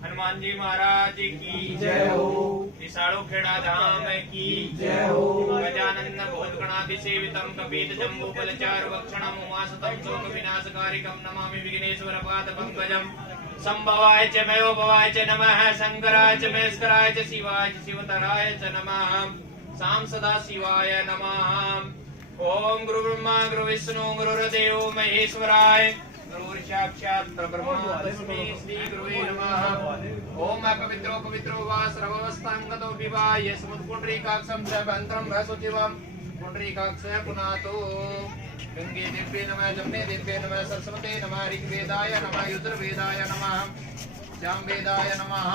हनुमान जी महाराज की जय हो। विशालो खेड़ा धाम की जय हो। गजानन भूत गणाधिसेवितं कपीत जम्बू फलचारु भक्षणं उमासुतं शोक विनाशकारिकं नमामि विघ्नेश्वर पाद पंकजं। संभवाय च मयोभवाय च नमः। शंकराय च महेश्वराय च शिवाय च शिवतराय च नमः। साम सदा शिवाय नमः। ओम गुरु ब्रह्मा गुरु विष्णु गुरुर्देवो महेश्वराय गुरु साक्षात् परब्रह्म तस्मै श्री गुरुवे नमः। ओम पवित्रो पवित्रो वा सर्वावस्थांगतो विवा यस्मुत्पुंडरीकाक्षं च भद्रं भसुचिवं पुंडरीकाक्ष पुनातो। गंगे दिव्ये नमः जमुने दिव्ये नमः सरस्वते नमः ऋग्वेदाय नमः यजुर्वेदाय नमः सामवेदाय नमः।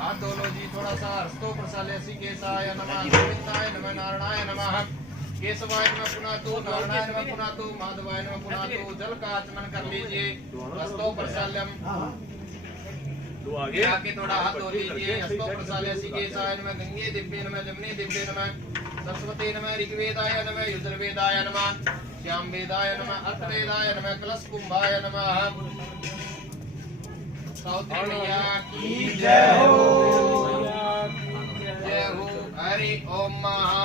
हाथ धो लो जी थोड़ा सा। हस्तो प्रसाले केशाय नमः गोविंदाय नमः नारायणाय नमः केशवाय नमः पुनातु नारायणाय नमः पुनातु माधवाय नमः पुनातु। जल का आचमन कर लीजिए। हस्तो प्रसाल्यम आगे थोड़ा हाथ धो लीजिए। हस्तो प्रसाल्य केशाय नमः गंगे दिव्ये नमः जमुने दिव्ये नमः सरस्वती नमः ऋग्वेदाय नमः यजुर्वेदाय नमः सामवेदाय नमः अथर्ववेदाय नमः कलश कुंभाय नमः। सावित्री मैया की जय हो। जय हो। हरि ओम महा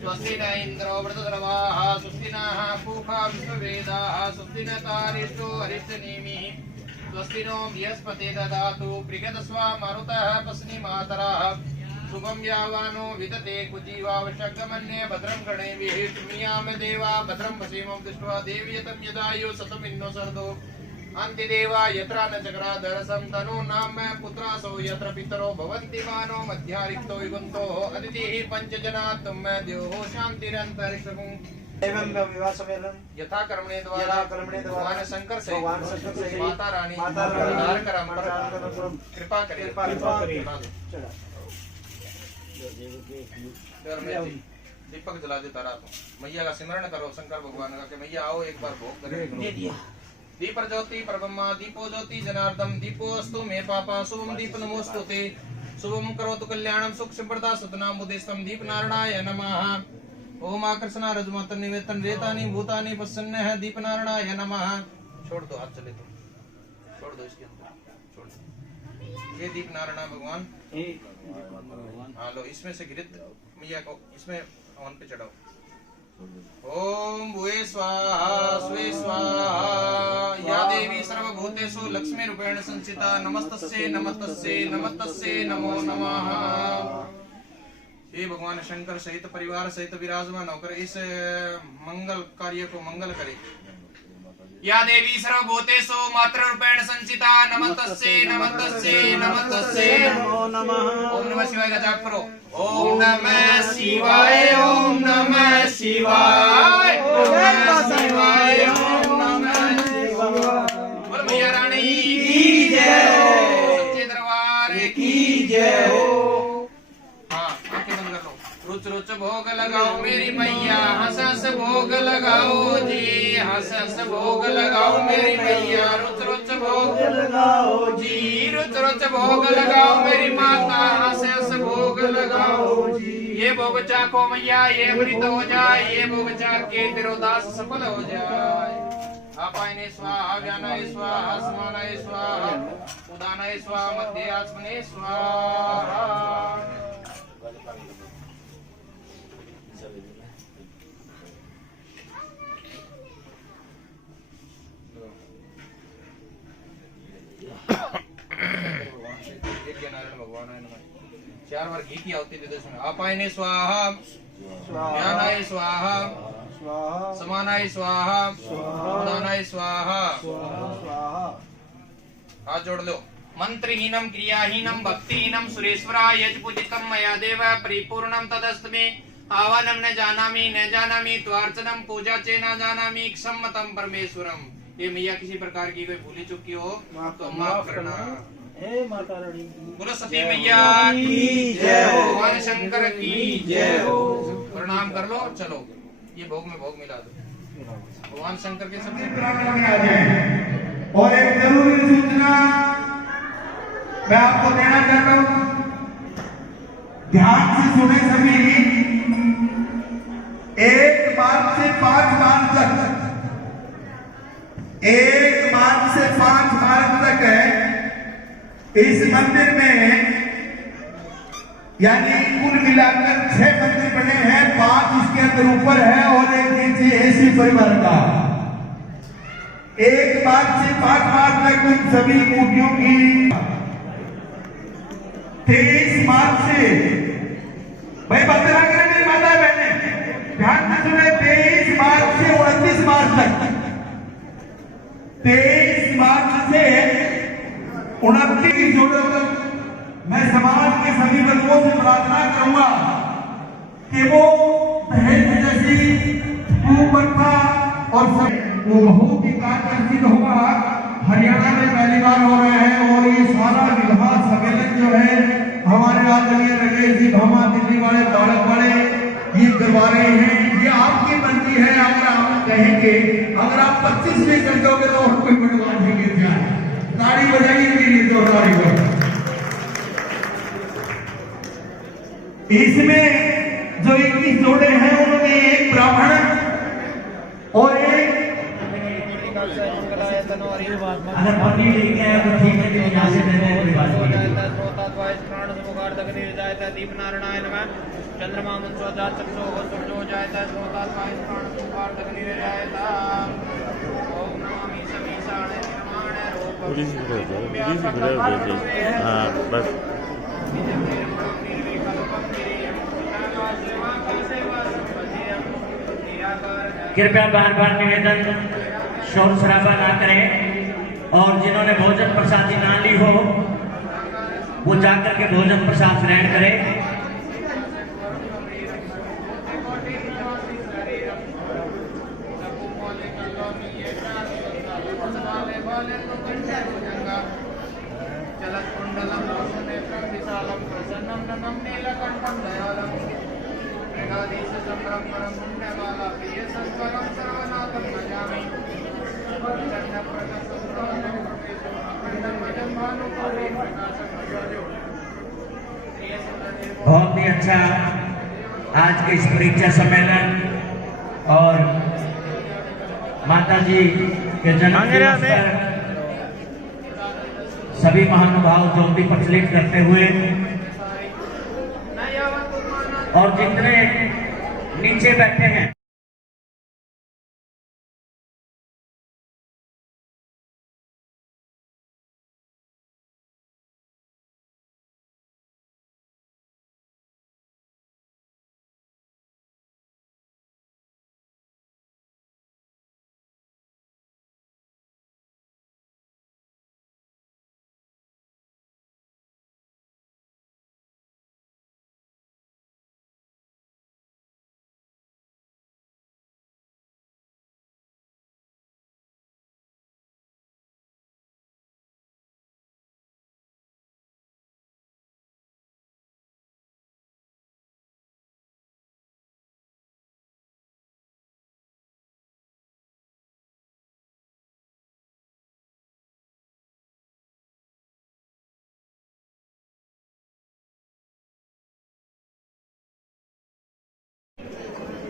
स्वस्ति न इंद्रो वृतधर्वाः स्वस्ति नः पूषा विश्ववेदाः स्वस्ति न तारिष्ठो हरिष्ठनेमिः स्वस्ति नो बृहस्पतिर्दधातु ददातु बृहदस्वा मरुतः पस्नि मातरः शुभं यावानो विदते कुजीवावशगमन्ये भद्रं गणेभिः शृणुयाम देवा भद्रं वसीमं दृष्ट्वा देवीयतं यदायु शतमिन्नो सर्दो अन्तिदेवा यत्र न चक्राधरसं तनु नाम पुत्रासो यत्र पितरो भवन्ति मानो मध्यारिक्तो युगन्तो अदितिः पञ्चजना तुम द्योः शान्तिरन्तरिक्षं एवं विवाह सम्मेलन यथा कर्मणे द्वारा भगवान शंकर से माता रानी उद्धार करम कृपा करें। दीपक जला देता रात मैया का सिमरण करो शंकर भगवान का कि मैया आओ एक बार भोग करें। दीप ज्योति परब्रह्मा दीपो ज्योति जनार्दन दीपो अस्तु मे पापा शुभम दीप नमोस्तुते शुभम करोतु कल्याणम सुख समृद्धा सतनाम उदेस्तम दीप नारायणाय नमः। ओम आकर्षणा रजमातन निवेतन रेतानि भूतानि प्रसन्न है दीप नारायणाय नमः। छोड़ दो हाथ चले तो छोड़ दो इसके अंदर छोड़ दो। ये दीप नारायण भगवान हाँ लो इसमें से घृत मैया को इसमें हवन पे चढ़ाओ। ओम भूये स्वाहा स्वे स्वाहा या देवी सर्वभूतेषु लक्ष्मी रूपेण संस्थिता नमस्तस्यै नमस्तस्यै नमस्तस्यै नमो नमः। हे भगवान शंकर सहित परिवार सहित विराजमान होकर इस मंगल कार्य को मंगल करे। या देवी सर्वभूतेषु मातृ रूपेण संस्थिता नमस्तस्यै नमस्तस्यै नमस्तस्यै नमो नमः। ओम नमः शिवाय का जाप करो। ओम नमः शिवाय ओम नमः शिवाय ओम नमः शिवाय ओम नमः शिवाय। बोल मैया रानी की जय हो। सच्चे दरबार की जय हो। हाँ आंखें बंद कर लो। रुच रुच भोग लगाओ मेरी मैया हंस हंस भोग लगाओ जी हंस हंस भोग लगाओ मेरी मैया रुच रुच भोग लगाओ जी रुच रुच भोग लगाओ मेरी माता हंस हंस भोग लगाओ जी। ये भोग चाखो मैया ये अमृत हो जाए ये भोग चाख के तिरोदास सफल हो जाए। आपायने स्वाहा व्यानाय स्वाहा समानाय स्वाहा उदानाय स्वाहा मध्य आत्मने स्वाहा। चार बार घी की आहुति दे दो इसमें। आपायने स्वाहा ज्ञानाय स्वाहा समानाय स्वाहा उदानाय स्वाहा। हाथ जोड़ लो। मंत्रहीनम क्रियाहीनम भक्तिहीनम सुरेश्वराय यज पूजितम मया देव परिपूर्णम तदस्तमे आवानम न जानामि त्वार्चनम पूजा चे न जानामि क्षमतम परमेश्वरम। ये मैया किसी प्रकार की कोई भूली चुकी हो तो माफ करना। हे माता रानी बोलो सती मैया की जय हो। भगवान शंकर की जय हो। प्रणाम कर लो चलो ये भोग में भोग मिला दो। भगवान शंकर के सबसे और एक जरूरी सूचना मैं आपको देना चाहता हूं, ध्यान से सुने सभी। 1 मार्च से 5 मार्च तक, 1 मार्च से 5 मार्च तक है इस मंदिर में, यानी कुल मिलाकर 6 मंदिर बने हैं, 5 इसके अंदर ऊपर है और एक नीचे एसी परिवार का। 1 मार्च से 5 मार्च तक उन सभी मूर्तियों की, 23 मार्च से, भाई बंदना करें मेरी माता बहने, ध्यान से सुने, 23 मार्च से 29 मार्च तक, 23 मार्च से 29 जोड़ों तक मैं समाज के सभी वर्गों से प्रार्थना करूंगा कि वो दहेज जैसी कुप्रथा और वो बहुत ही कार्यशील होगा। हरियाणा में पहली बार हो रहे हैं और ये सारा विवाह सम्मेलन जो है हमारे आदरणीय नगेश जी भामा दिल्ली वाले बालक वाले ये करवा रहे हैं। ये आपकी मर्जी है, अगर आप कहेंगे, अगर आप 25 में कर दोगे तो और कोई बनवा देंगे, ताड़ी बजाइए मेरी तो ताड़ी को। इसमें जो 21 जोड़े हैं उनमें एक ब्राह्मण और एक, अगर पत्नी लेके आए तो ठीक है, लेकिन यहाँ से देने कोई बात नहीं। दीप नारायण नमः चंद्रमा मुंसो जात चक्षो हो सूर्यो जायता श्रोता स्वाय प्राण सुपार दग्नि रे जायता ओम नमामि समीसाणे निर्माणे रूप हां बस कृपया बार बार निवेदन, शोर शराबा ना करें और जिन्होंने भोजन प्रसादी ना ली हो वो जाकर के भोजन प्रसाद ग्रहण करें। बहुत ही अच्छा आज के इस परीक्षा सम्मेलन और माता जी के जन्म दिवस पर सभी महानुभाव ज्योति प्रज्वलित करते हुए और जितने नीचे बैठे हैं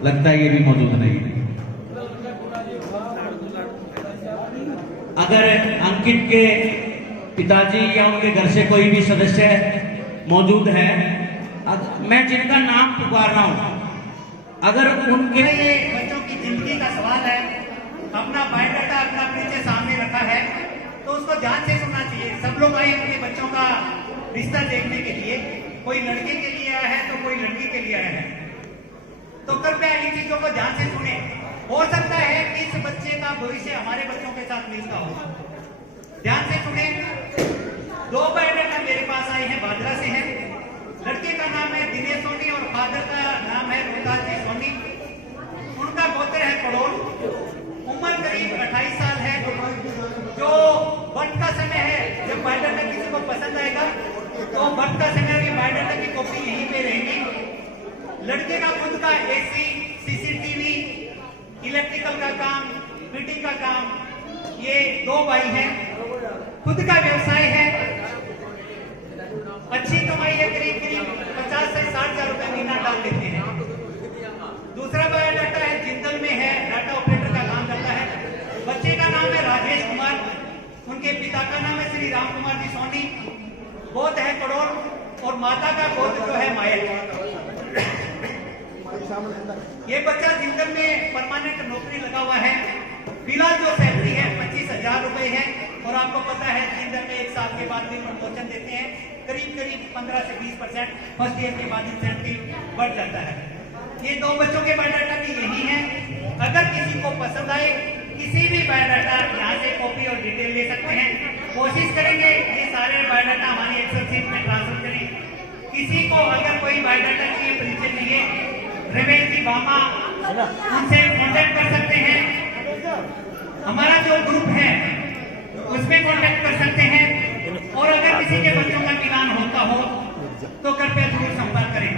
लगता है ये भी मौजूद नहीं। अगर अंकित के पिताजी या उनके घर से कोई भी सदस्य मौजूद है, मैं जिनका नाम पुकार रहा हूं, अगर उनके ये बच्चों की जिंदगी का सवाल है, अपना बायोडाटा अपना पीछे सामने रखा है तो उसको ध्यान से सुनना चाहिए। सब लोग आए अपने बच्चों का रिश्ता देखने के लिए, कोई लड़के के लिए आया है तो कोई लड़की के लिए आया है, तो कृपया इन चीजों को ध्यान से सुने। हो सकता है कि इस बच्चे का भविष्य हमारे बच्चों के साथ मिलता हो। ध्यान से सुने। 2 बायोडाटा मेरे पास आए हैं, भादरा से हैं। लड़के का नाम है दिनेश सोनी और फादर का नाम है रोहतास जी सोनी। उनका गोत्र है कड़ोल। उम्र करीब 28 साल है। जो बर्थ का समय है, जब बायोडाटा किसी को पसंद आएगा तो बर्थ का समय की बायोडाटा की कॉपी यहीं पे रहेगी। लड़के का खुद का एसी, सीसीटीवी, इलेक्ट्रिकल का काम, फिटिंग का काम, ये 2 भाई हैं। खुद का व्यवसाय है। योगदान देते हैं। दूसरा बायोडाटा है, जिंदल में है, डाटा ऑपरेटर का काम करता है। बच्चे का नाम है राजेश कुमार, उनके पिता का नाम है श्री राम कुमार जी सोनी, गोद है करोड़ और माता का गोद जो है माया। ये बच्चा जिंदल में परमानेंट नौकरी लगा हुआ है। फिलहाल जो सैलरी है 25,000 रुपए है और आपको पता है जिंदल में 1 साल के बाद भी प्रमोशन देते हैं, करीब 15 से 20% फर्स्ट ईयर के बाद इंसेंटिव बढ़ जाता है। ये 2 बच्चों के बायोडाटा भी यही है। अगर किसी को पसंद आए किसी भी बायोडाटा यहाँ से कॉपी और डिटेल ले सकते हैं। कोशिश करेंगे ये सारे बायोडाटा हमारी एक्सेल शीट में ट्रांसफर करें। किसी को अगर कोई बायोडाटा चाहिए, परिचय चाहिए, रमेश जी बामा उनसे कांटेक्ट कर सकते हैं। हमारा जो ग्रुप है उसमें कांटेक्ट कर सकते हैं। और अगर किसी के बच्चों का मिलान होता हो तो कृपया जरूर संपर्क करें।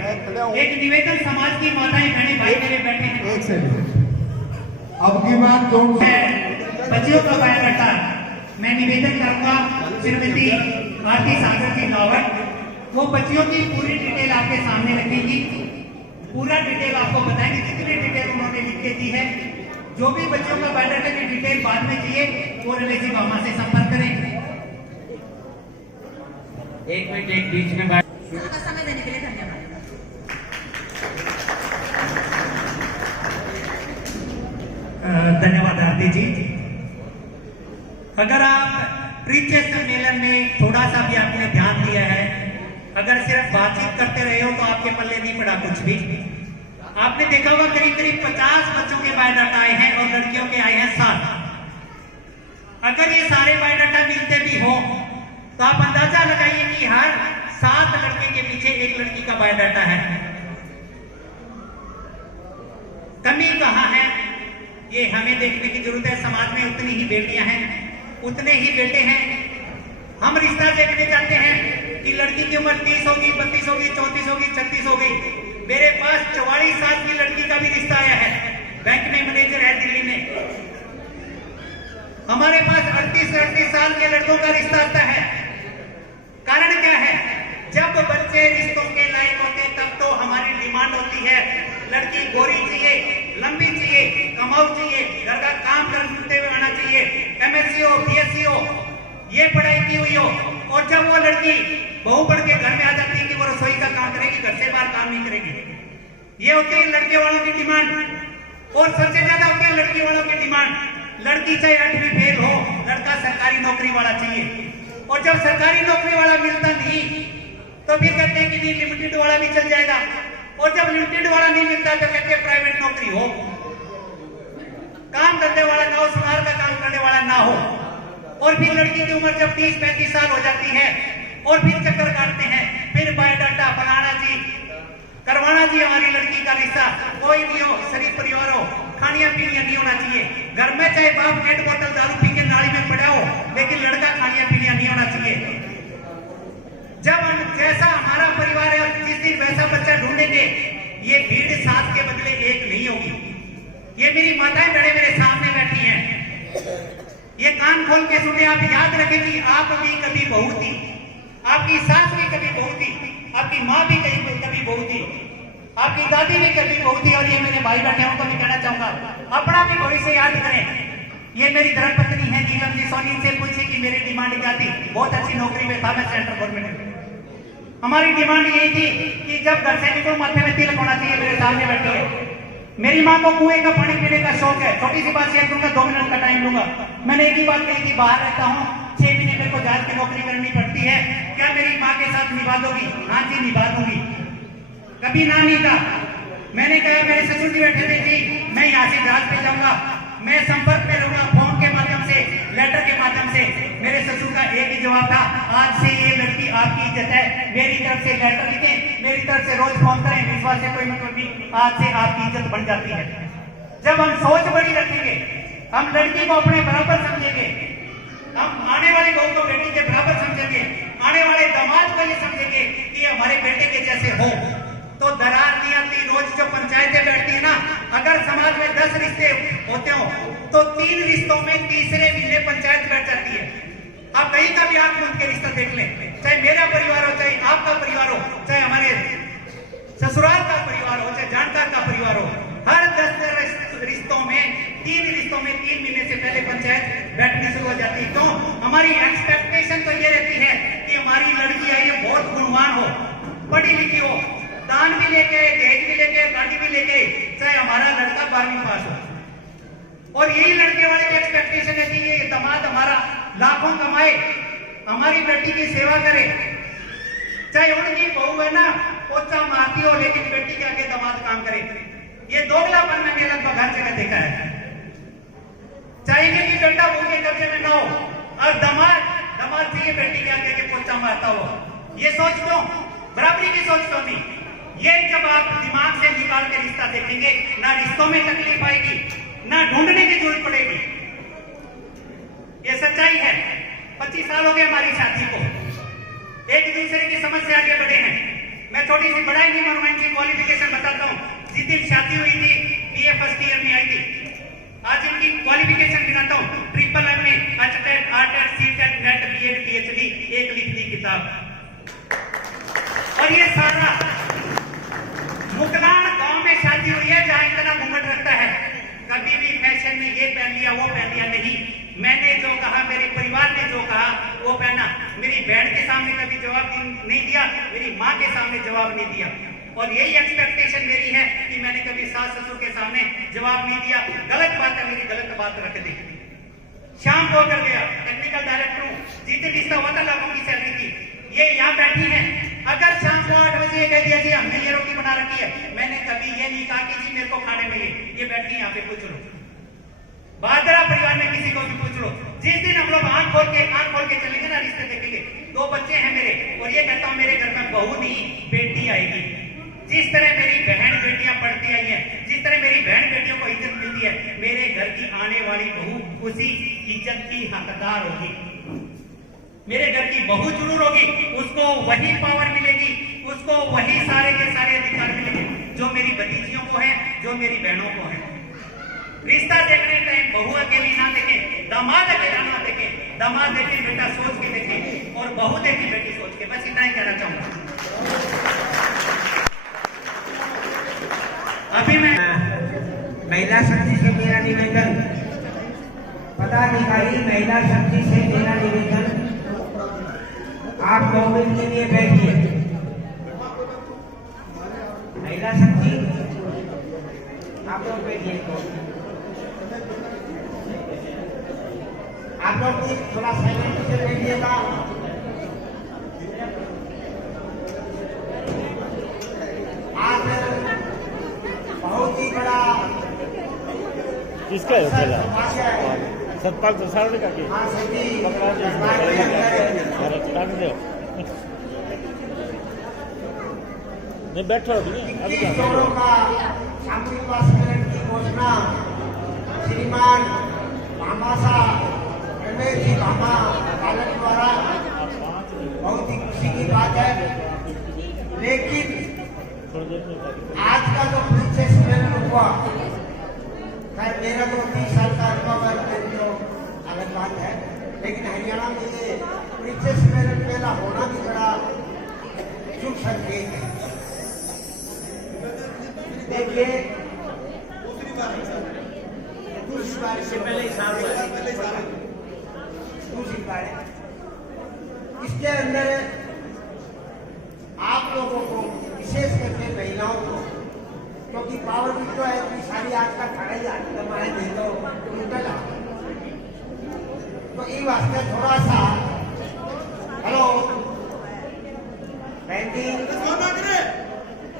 एक निवेदन, समाज की माताएं बहनें भाई मेरे बैठे हैं, अब की बात जोड़ से बच्चियों का बायोडाटा मैं निवेदन करूंगा श्रीमती भारती सागर जी लावट, वो बच्चियों की पूरी डिटेल आपके सामने रखेंगी, पूरा डिटेल आपको बताएंगे, जितनी डिटेल उन्होंने लिख के दी है। जो भी बच्चों का बायोडाटा की डिटेल बाद में चाहिए वो रमेश जी बामा से संपर्क करें। 1 मिनट, एक बीच में बात। समय देने के लिए धन्यवाद। धन्यवाद आरती जी। अगर आप परिचय सम्मेलन में थोड़ा सा भी आपने ध्यान दिया है, अगर सिर्फ बातचीत करते रहे हो तो आपके पल्ले नहीं पड़ा कुछ भी। आपने देखा होगा करीब 50 बच्चों के बायोडाटा आए हैं और लड़कियों के आए हैं 7। अगर ये सारे बायोडाटा मिलते भी हो तो आप अंदाजा लगाइए कि हर 7 लड़के के पीछे एक लड़की का बायोडाटा है। कमी कहाँ है ये हमें देखने की जरूरत है। समाज में उतनी ही बेटियां हैं, उतने ही बेटे हैं। हम रिश्ता देखने जाते हैं कि लड़की की उम्र 30 होगी, 32 होगी, 34 होगी, 36 हो गई। मेरे पास 44 साल की लड़की का भी रिश्ता आया है, बैंक में मैनेजर है दिल्ली में। हमारे पास 38 साल के लड़कों का रिश्ता आता है। कारण क्या है? जब बच्चे रिश्तों के लायक होते तब तो हमारी डिमांड होती है लड़की गोरी चाहिए, लंबी चाहिए, कमाऊ चाहिए, घर का काम करते हुए आना चाहिए, MSc हो, BSc हो, ये पढ़ाई की हुई हो। और जब वो लड़की बहू बढ़ के घर में आ जाती है कि वो रसोई का काम करेगी, घर से बाहर काम नहीं करेगी। ये होती है लड़के वालों की डिमांड। और सबसे ज्यादा होती है लड़की वालों की डिमांड। लड़की चाहे 8वीं फेल हो, लड़का सरकारी नौकरी वाला चाहिए। और जब सरकारी नौकरी वाला मिलता नहीं तो फिर कहते हैं कि नहीं लिमिटेड वाला भी चल जाएगा। और जब लिमिटेड वाला नहीं मिलता तो कहते हैं प्राइवेट नौकरी हो, काम करने वाला ना हो, सुनार का काम करने वाला ना हो। और फिर लड़की की उम्र जब 30-35 साल हो जाती है और फिर चक्कर काटते हैं, फिर बायोडाटा फलाना जी करवाना जी हमारी लड़की का रिश्ता। कोई नहीं हो, शरीफ परिवार हो, खानिया पीनिया नहीं होना चाहिए। घर में चाहे बाप 1 बोतल दारू पी के नाली में पड़ा हो, लेकिन लड़का खानिया पीनिया नहीं होना चाहिए। जब जैसा हमारा परिवार है जिस दिन वैसा बच्चा ढूंढेंगे। ये भीड़ 7 के बदले 1 नहीं होगी। ये मेरी माताएं बड़े मेरे सामने बैठी हैं, ये कान खोल के सुने। आप याद रखें कि आप भी कभी बहू थी, आपकी सास भी कभी बहू थी, आपकी माँ भी कभी बहू थी, आपकी दादी भी कभी बहू थी। और ये मेरे भाई बैठे उनको भी कहना चाहूंगा अपना भी भविष्य याद करें। ये मेरी धर्मपत्नी है नीलम जी सोनी, से पूछी कि मेरी डिमांड क्या थी। बहुत अच्छी नौकरी में था मैं सेंट्रल गवर्नमेंट में। हमारी डिमांड यही थी कि जब घर से निकलो माथे में तिलक होना चाहिए। मेरे सामने बैठी है मेरी माँ को कुएं का पानी पीने का शौक है। छोटी सी बात शेयर करूंगा, 2 मिनट का टाइम लूंगा। मैंने एक ही बात कही थी, बाहर रहता हूँ, 6 महीने मेरे को जहाज की नौकरी करनी पड़ती है, क्या मेरी माँ के साथ निभा दोगी? हाँ जी निभा दूंगी। कभी ना नहीं कहा। मैंने कहा मेरे ससुर जी बैठे थे जी, मैं यहाँ से जहाज पे जाऊंगा, मैं संपर्क में रहूंगा, फोन के माध्यम से, लेटर के माध्यम से। मेरे ससुर का एक ही जवाब था, आज से ये लड़की आपकी इज्जत है, मेरी तरफ से लेटर लिखें, मेरी तरफ से रोज फोन करें, विश्वास से कोई मतलब नहीं, आज से आपकी इज्जत बन जाती है। जब हम सोच बड़ी रखेंगे, हम लड़की को अपने बराबर समझेंगे, हम आने वाली बहू को बेटी के बराबर समझेंगे, आने वाले दामाद को ये समझेंगे कि हमारे बेटे के जैसे हो, तो दरार नहीं आती। रोज जो पंचायतें बैठती है ना, अगर समाज में 10 रिश्ते होते हो तो 3 रिश्तों में तीसरे महीने पंचायत बैठ जाती है। आप कहीं का भी आंख मूंद के रिश्ता देख लें, चाहे मेरा परिवार हो, चाहे आपका परिवार हो, चाहे हमारे ससुराल का परिवार हो जाती है। तो हमारी एक्सपेक्टेशन तो ये रहती है कि हमारी लड़की है ये बहुत गुणवान हो, पढ़ी लिखी हो, दान भी लेके, दहेज भी लेके, गाड़ी भी लेके, चाहे हमारा लड़का 12वीं पास हो। और यही लड़के वाले की एक्सपेक्टेशन रहती है कि दामाद हमारा लाखों कमाए, हमारी बेटी की सेवा करे, चाहे उनकी बहू है ना पोचा मारती हो लेकिन बेटी के आगे दामाद काम करे। ये दोगलापन मैंने लगभग हर जगह देखा है। चाहेंगे कि बेटा बहू के कब्जे में ना हो और दामाद चाहिए बेटी के आगे के पोचा मारता हो। ये सोच क्यों? बराबरी की सोच क्यों नहीं? ये जब आप दिमाग से निकाल के रिश्ता देखेंगे, ना रिश्तों में तकलीफ आएगी, ना ढूंढने की जरूरत पड़ेगी। ये सच्चाई है। 25 साल हो गए हमारी शादी को, एक दूसरे की समझ से आगे बढ़े हैं। मैं थोड़ी सी बढ़ाई नहीं मानूंगा, इनकी क्वालिफिकेशन बताता हूँ। जिस दिन शादी हुई थी बीए फर्स्ट ईयर में आई थी, आज इनकी क्वालिफिकेशन गिनाता हूँ। MA, HTET, RTET, CTET, NET, BEd, PhD, एक लिख दी किताब। और ये सारा मुकलान गांव में शादी हुई है जहां इतना घूंघट रखता है। कभी भी फैशन में ये पहन लिया वो पहन लिया नहीं। मैंने जो कहा, मेरे परिवार ने जो कहा वो पहना। मेरी बहन के सामने कभी जवाब नहीं दिया, मेरी माँ के सामने जवाब नहीं दिया। और यही एक्सपेक्टेशन मेरी है कि मैंने कभी सास ससुर के सामने जवाब नहीं दिया। गलत बात है, मेरी गलत बात रख दी। शाम को कर गया, टेक्निकल डायरेक्टर हूँ, जितने रिश्ता हुआ था लाखों की सैलरी थी। ये यहाँ बैठी है, अगर शाम को 8 बजे कह दिया जी हमने ये रोटी बना रखी है, मैंने कभी ये नहीं कहा कि जी मेरे को खाने में ये बैठी यहाँ पे पूछ लो। बादरा परिवार में किसी को भी पूछ लो। जिस दिन हम लोग आंख खोल के चलेंगे ना, रिश्ते देखेंगे। 2 बच्चे हैं मेरे, और ये कहता हूँ मेरे घर में बहू नहीं बेटी आएगी। जिस तरह मेरी बहन बेटियां पढ़ती आई हैं, जिस तरह मेरी बहन बेटियों को इज्जत मिलती है, मेरे घर की आने वाली बहू उसी इज्जत की हकदार होगी। मेरे घर की बहू जरूर होगी, उसको वही पावर मिलेगी, उसको वही सारे के सारे अधिकार मिलेंगे जो मेरी भतीजियों को है, जो मेरी बहनों को है। रिश्ता देखने टाइम बहू अकेली ना देखे, दामाद अकेला ना देखे। दामाद देखे बेटा सोच के देखे, और बहू देखे बेटी सोच के। बस इतना ही कहना चाहूंगा। अभी मैं महिला शक्ति से मेरा निवेदन, पदाधिकारी महिला शक्ति से मेरा निवेदन, आप 2 मिनट के लिए बैठिए। महिला शक्ति आप लोग बैठिए। आप लोग भी थोड़ा साइलेंट से बैठिएगा। आज बहुत ही बड़ा किसका है? सतपाल प्रसाद का के नहीं बैठो अभी का सामूहिक सम्मेलन की घोषणा श्रीमान भामासा रमेश जी भामा पालक द्वारा बहुत ही खुशी की बात है। लेकिन आज का जो प्रिंसेस सम्मेलन हुआ, खैर मेरा तो 30 साल का अनुभव है, तो अलग बात है। लेकिन हरियाणा में ये प्रिंसेस सम्मेलन पहला होना भी बड़ा शुभ संकेत है। देखिए दूसरी बार से पहले दूसरी बार है। इसके अंदर आप लोगों को विशेष करके महिलाओं को, क्योंकि पावर भी तो है कि सारी आज का खड़ा ही आज कमाए नहीं तो उल्टा, तो ये वास्ते थोड़ा सा हेलो बहन जी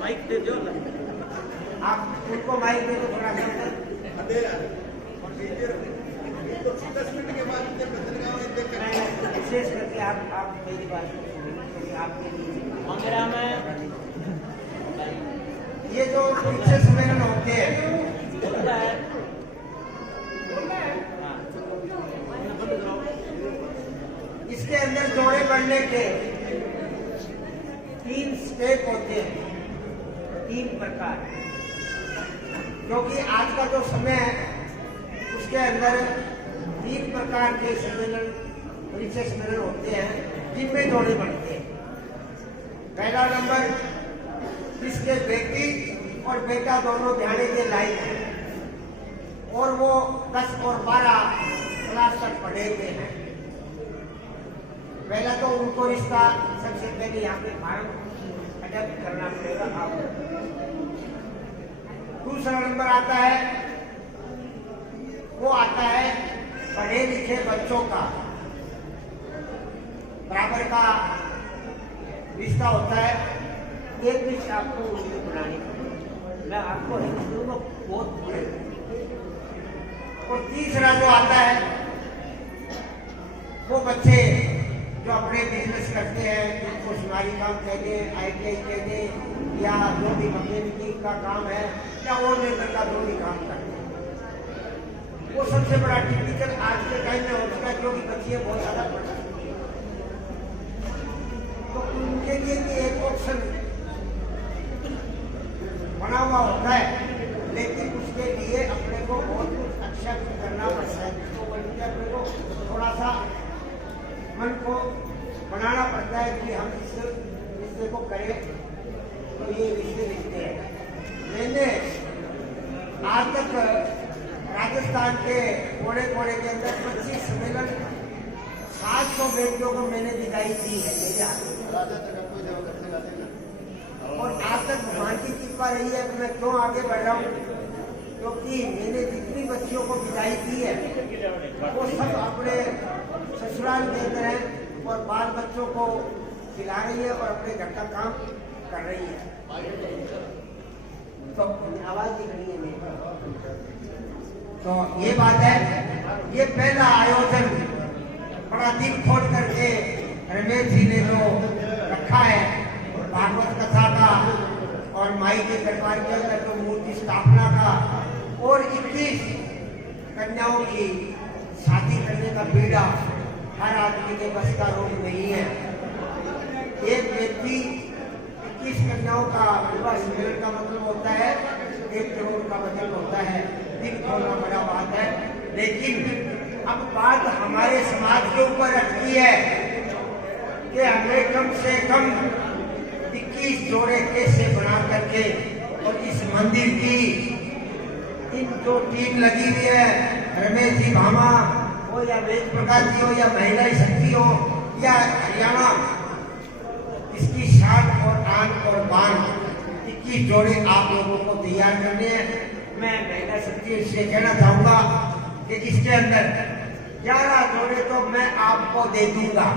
माइक दे दो, आप उनको माइक दे दो थोड़ा सा। 10 मिनट के बाद विशेष करके आप मेरी बात सुनिए। आपके लिए ये जो प्रिंसेस सम्मेलन होते हैं, इसके अंदर जोड़े बढ़ने के 3 स्टेप होते हैं, 3 प्रकार। क्योंकि आज का जो समय है उसके अंदर 3 प्रकार के सम्मेलन, प्रिंसेस सम्मेलन होते हैं जिनमें जोड़े बढ़ते हैं। पहला नंबर, जिसके बेटी और बेटा दोनों ब्याने के लायक हैं और वो 10 और 12 क्लास तक पढ़े हुए हैं। पहला तो उनको रिश्ता सबसे पहले यहाँ पे फॉर्म अडेप्ट करना पड़ेगा आपको। दूसरा नंबर आता है, वो आता है पढ़े लिखे बच्चों का बराबर का रिश्ता होता है। एक भी आपको उर्दू बनानी पड़ेगी, मैं आपको हिंदू को बहुत बुरे। और तीसरा जो आता है, वो बच्चे जो अपने बिजनेस करते हैं, जिनको सुनारी काम कह दें, ITI कह दें, या जो भी मैकेनिक का काम है या और लेबर का जो भी काम करते हैं, वो सबसे बड़ा टिपिकल आज के टाइम में हो चुका है, क्योंकि बच्चे बहुत ज्यादा पढ़ रहे हैं। तो उनके लिए भी एक ऑप्शन बना हुआ होता है, लेकिन उसके लिए अपने को बहुत कुछ अच्छा करना पड़ता है, जिसको बोलते हैं अपने को थोड़ा सा मन को बनाना पड़ता है कि हम इस रिश्ते को करें, तो ये रिश्ते हैं। मैंने आज तक राजस्थान के कोने कोने के अंदर 25 सम्मेलन 700 बेटियों को मैंने विदाई दी है मेरे हाथ। और आज तक भगवान की कृपा रही है कि मैं क्यों आगे बढ़ रहा हूँ, क्योंकि मैंने जितनी बच्चियों को विदाई दी है वो सब अपने ससुराल के अंदर है और बाल बच्चों को खिला रही है और अपने घर का काम कर रही है। तो आवाज दिख रही है मेरी। तो ये बात है, ये पहला आयोजन बड़ा दिल खोल करके रमेश जी ने जो रखा है भागवत कथा का और माई के दरबार के अंदर जो मूर्ति स्थापना का, और 21 कन्याओं की शादी करने का बीड़ा हर आदमी के बस का रोग नहीं है। एक व्यक्ति 21 कन्याओं का विवाह सम्मेलन का मतलब होता है 1 करोड़ का बजट होता है। दिल खोलना बड़ा बात है, लेकिन अब बात हमारे समाज के ऊपर अटकी है कि हमें कम से कम 21 जोड़े कैसे बना करके, और इस मंदिर की इन जो टीम लगी हुई है, रमेश जी भामा हो या वेद प्रकाश जी हो या महिला शक्ति हो या हरियाणा, इसकी शान और आन और बान 21 जोड़े आप लोगों को तैयार करने हैं। मैं महिला शक्ति से कहना चाहूंगा कि इसके अंदर 11 जोड़े तो मैं आपको दे दूंगा।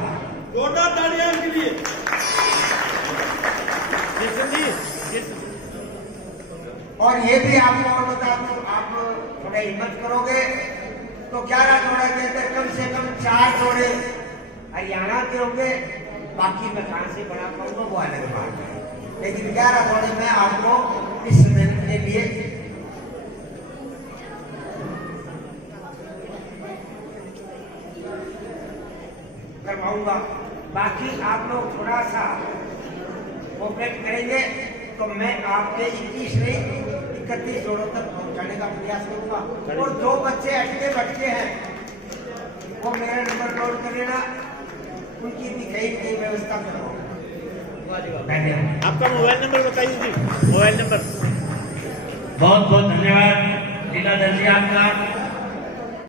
और ये भी आपको और बता दूं, आप थोड़ा हिम्मत करोगे तो 11 जोड़े के अंदर कम से कम 4 जोड़े हरियाणा के होंगे, बाकी मैं कहां से बना पाऊंगा वो अलग बात है, लेकिन 11 जोड़े मैं आपको इस सम्मेलन के लिए करवाऊंगा। बाकी आप लोग थोड़ा सा कोऑपरेट करेंगे तो मैं आपके 21 नहीं 31 जोड़ों तक पहुंचाने का प्रयास करूंगा। और जो बच्चे अटके भटके हैं वो मेरा नंबर नोट कर लेना, उनकी भी कहीं व्यवस्था करवाऊंगा। धन्यवाद। आपका मोबाइल नंबर बताइए जी, मोबाइल नंबर। बहुत बहुत धन्यवाद लीलाधर जी आपका।